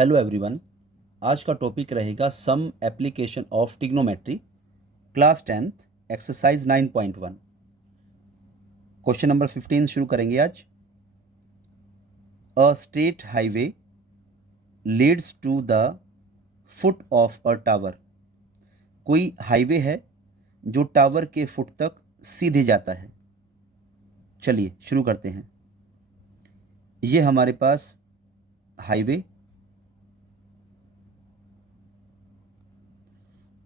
Hello everyone. आज का topic रहेगा some application of trigonometry, class 10th, exercise 9.1। Question number 15 शुरू करेंगे आज। A straight highway leads to the foot of a tower. कोई highway है जो टावर के फुट तक सीधे जाता है। चलिए शुरू करते हैं। ये हमारे पास हाईवे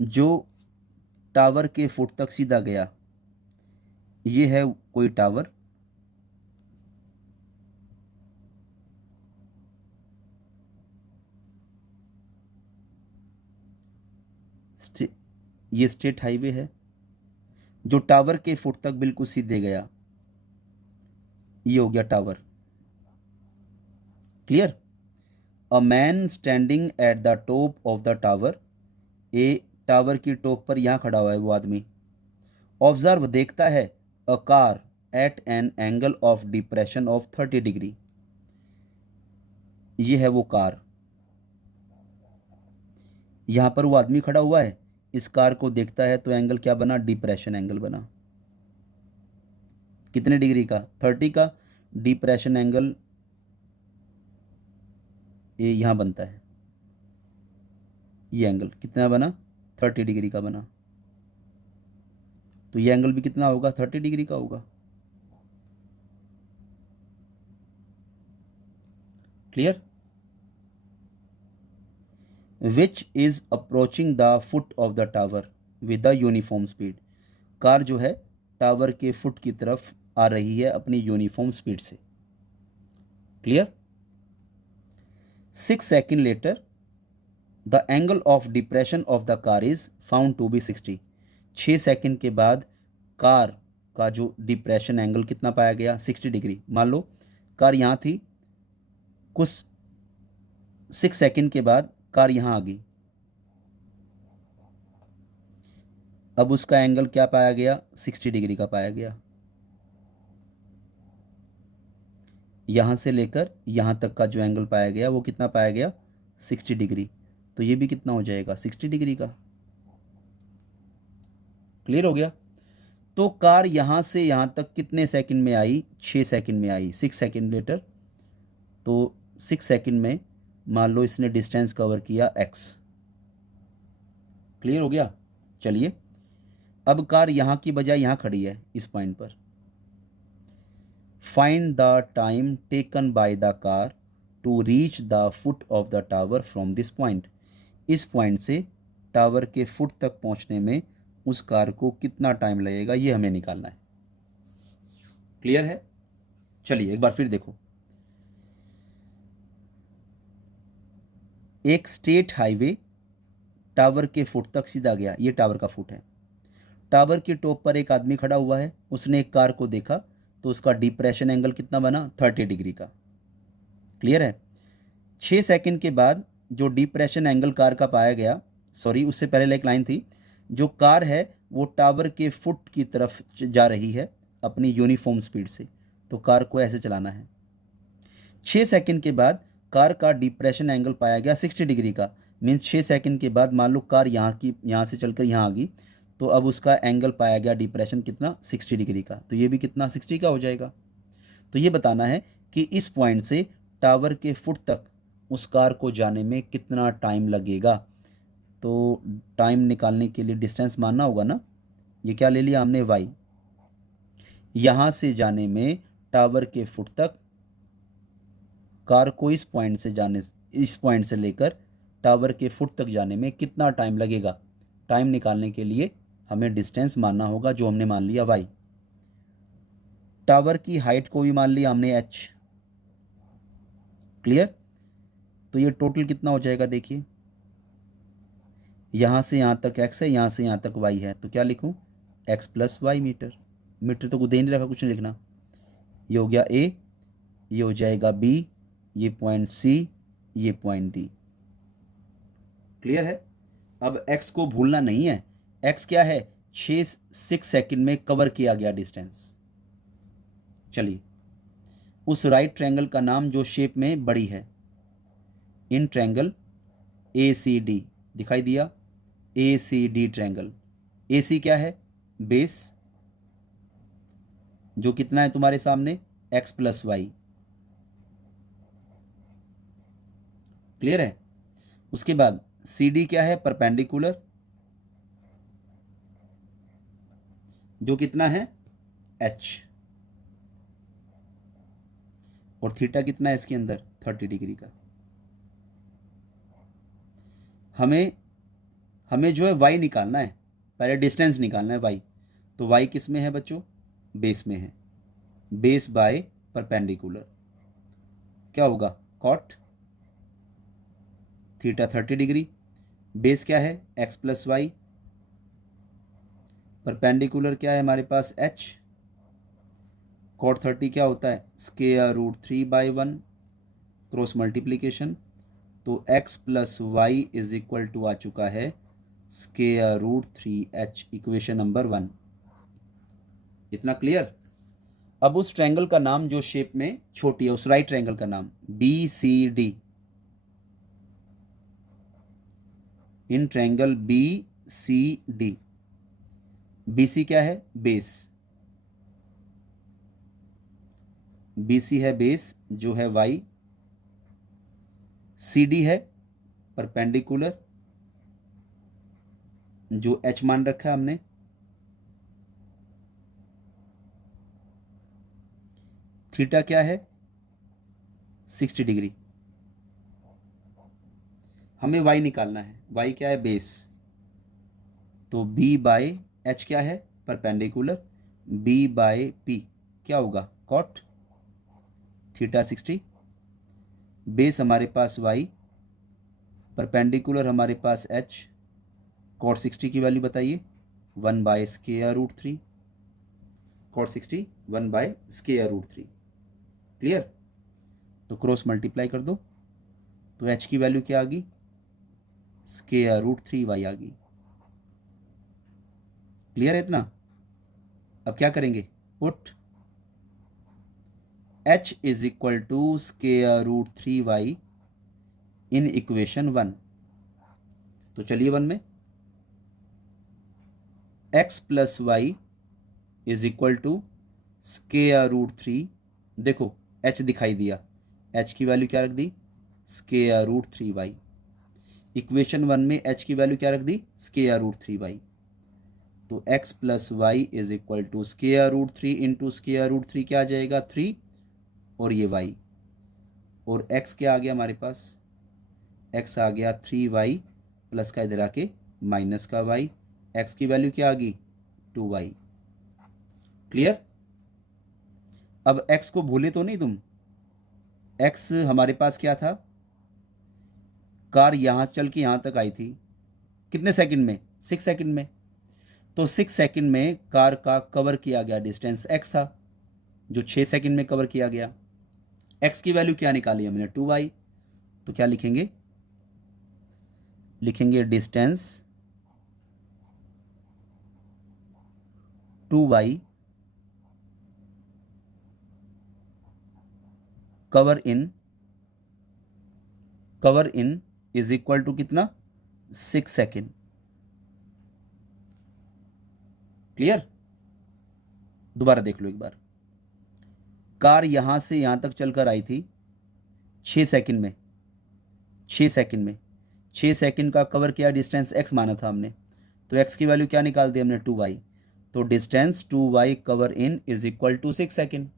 जो टावर के फुट तक सीधा गया, ये है कोई टावर। ये स्टेट हाईवे है जो टावर के फुट तक बिल्कुल सीधे गया, ये हो गया tower. Clear. A man standing at the top of the tower, A tower की टॉप पर यहां खड़ा हुआ है वो आदमी। ऑब्जर्व देखता है a car eight an angle of depression of 30 degree. ये है वो कार, यहां पर वो आदमी खड़ा हुआ है, इस कार को देखता है तो एंगल क्या बना, डिप्रेशन एंगल बना। कितने डिग्री का, 30 का। डिप्रेशन एंगल ये यहां बनता है, ये एंगल कितना बना, 30 डिग्री का बना। तो ये एंगल भी कितना होगा, 30 डिग्री का होगा। Clear. Which is approaching the foot of the tower with the uniform speed. Car जो है टावर के फुट की तरफ आ रही है अपनी यूनिफॉर्म स्पीड से। Clear. 6 second later the angle of depression of the car is found to be 60। 6 second के बाद कार का जो डिप्रेशन एंगल कितना पाया गया, 60 डिग्री। मान लो कार यहाँ थी, कुछ 6 सेकेंड के बाद कार यहाँ आ गई, अब उसका एंगल क्या पाया गया, 60 डिग्री का पाया गया। यहाँ से लेकर यहाँ तक का जो एंगल पाया गया वो कितना पाया गया, 60 डिग्री। तो ये भी कितना हो जाएगा, 60 डिग्री का। क्लियर हो गया। तो कार यहाँ से यहाँ तक कितने सेकंड में आई, 6 सेकंड में आई, 6 सेकंड लेटर। तो 6 सेकंड में मान लो इसने डिस्टेंस कवर किया x। क्लियर हो गया। चलिए अब कार यहाँ की बजाय यहाँ खड़ी है इस पॉइंट पर। Find the time taken by the car to reach the foot of the tower from this point. इस पॉइंट से टावर के फुट तक पहुंचने में उस कार को कितना टाइम लगेगा, ये हमें निकालना है। क्लियर है। चलिए एक बार फिर देखो। एक स्ट्रेट हाईवे टावर के फुट तक सीधा गया, ये टावर का फुट है। टावर की टॉप पर एक आदमी खड़ा हुआ है, उसने एक कार को देखा तो उसका डिप्रेशन एंगल कितना बना, 30 डिग्री का। क्लियर है। 6 सेकंड के बाद जो डिप्रेशन एंगल कार का पाया गया, सॉरी उससे पहले एक लाइन थी, जो कार है वो टावर के फुट की तरफ जा रही है अपनी यूनिफॉर्म स्पीड से, तो कार को ऐसे चलाना है। 6 सेकंड के बाद कार का डिप्रेशन एंगल पाया गया 60 डिग्री का। मीन्स 6 सेकंड के बाद मान लो कार यहाँ से चलकर यहाँ आ गई, तो अब उसका एंगल पाया गया डिप्रेशन कितना, 60 डिग्री का। तो ये भी कितना, 60 का हो जाएगा। तो ये बताना है कि इस पॉइंट से टावर के फुट तक उस कार को जाने में कितना टाइम लगेगा। तो टाइम निकालने के लिए डिस्टेंस मानना होगा ना। ये क्या ले लिया हमने, y। यहाँ से जाने में टावर के फुट तक कार को इस पॉइंट से लेकर टावर के फुट तक जाने में कितना टाइम लगेगा, टाइम निकालने के लिए हमें डिस्टेंस मानना होगा, जो हमने मान लिया y। टावर की हाइट को भी मान लिया हमने h। क्लियर। तो ये टोटल कितना हो जाएगा, देखिए यहाँ से यहाँ तक x है, यहाँ से यहाँ तक y है, तो क्या लिखूँ, x plus y meter. Meter तो दे नहीं रखा, कुछ नहीं लिखना। ये हो गया a, ये हो जाएगा b, ये पॉइंट c, ये पॉइंट d। क्लियर है। अब x को भूलना नहीं है, x क्या है, 6 सेकंड में कवर किया गया डिस्टेंस। चलिए उस राइट ट्रायंगल का नाम जो शेप में बड़ी है, इन ट्रायंगल ACD, दिखाई दिया, ACD ट्रायंगल। AC क्या है? बेस, जो कितना है तुम्हारे सामने, x प्लस वाई। क्लियर है? उसके बाद CD क्या है? परपेंडिकुलर, जो कितना है, h, और थीटा कितना है इसके अंदर, 30 डिग्री का। हमें जो है y निकालना है, पहले डिस्टेंस निकालना है y। तो y किस में है बच्चों? बेस में है। बेस बाय परपेंडिकुलर क्या होगा? Cot theta 30 degree. बेस क्या है? x plus Y. परपेंडिकुलर क्या है हमारे पास? h। कॉट 30 क्या होता है? Square root 3/1, cross multiplication. तो x plus Y is equal to आ चुका है square root 3h, equation number 1। इतना क्लियर? अब उस ट्रायंगल का नाम जो शेप में छोटी है, उस राइट ट्रायंगल का नाम BCD। In triangle BCD, BC क्या है? बेस। BC है बेस, जो है y। CD है परपेंडिकुलर, जो h मान रखा है हमने। थीटा क्या है? 60 डिग्री। हमें y निकालना है, y क्या है? बेस। तो b बाय h क्या है? परपेंडिकुलर, b बाय p क्या होगा? Cot theta 60। बेस हमारे पास y, परपेंडिकुलर हमारे पास h। कॉट 60 की वैल्यू बताइए, 1 by square root 3। Cot 60 1 by square root 3। Clear? तो क्रॉस मल्टीप्लाई कर दो, तो h की वैल्यू क्या आ गई? स्क्वायर रूट 3y आ गई। क्लियर है इतना? अब क्या करेंगे? Put h is equal to square root 3y in equation 1। तो चलिए 1 में x plus Y is equal to square root 3। देखो h दिखाई दिया, h की वैल्यू क्या रख दी? Square root 3y। इक्वेशन 1 में h की वैल्यू क्या रख दी? Square root 3y। तो x plus Y is equal to square root 3 into square root 3 क्या आ जाएगा? 3, और ये y, और x क्या आ गया हमारे पास? x आ गया 3y प्लस का इधर आके माइनस का y। x की वैल्यू क्या आ गई? 2y। क्लियर? अब x को भूले तो नहीं तुम? x हमारे पास क्या था? कार यहां से चल के यहां तक आई थी, कितने सेकंड में? 6 सेकंड में। तो 6 सेकंड में कार का कवर किया गया डिस्टेंस x था, जो 6 सेकंड में कवर किया गया। x की वैल्यू क्या निकाली हमने? 2y। तो क्या लिखेंगे? लिखेंगे distance 2y cover in is equal to कितना? 6 सेकंड। क्लियर? दोबारा देख लो एक बार। कार यहां से यहां तक चलकर आई थी 6 सेकंड में। 6 सेकंड में 6 सेकंड का कवर किया डिस्टेंस x माना था हमने, तो x की वैल्यू क्या निकाल दी हमने? 2y। तो distance 2y cover in is equal to 6 second.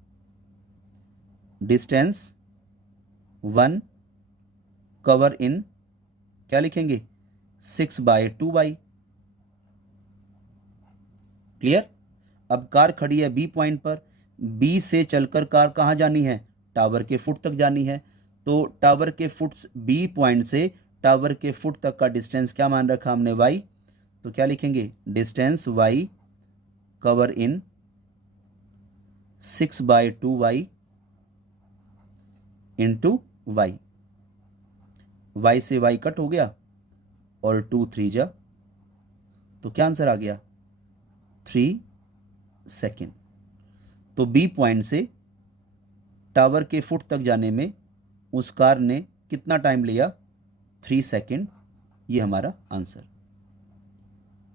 Distance 1 cover in क्या लिखेंगे? 6/2y। क्लियर? अब कार खड़ी है बी पॉइंट पर, बी से चलकर कार कहाँ जानी है? टावर के फुट तक जानी है। तो टावर के फुट, बी पॉइंट से टावर के फुट तक का डिस्टेंस क्या मान रखा हमने? y। तो क्या लिखेंगे? Distance y cover in 6/2y into y। y से y कट हो गया, और 2 3 जा, तो क्या आंसर आ गया? 3 सेकेंड। तो बी पॉइंट से टावर के फुट तक जाने में उस कार ने कितना टाइम लिया? 3 सेकेंड, ये हमारा आंसर।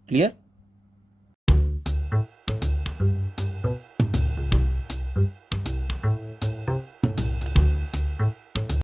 क्लियर?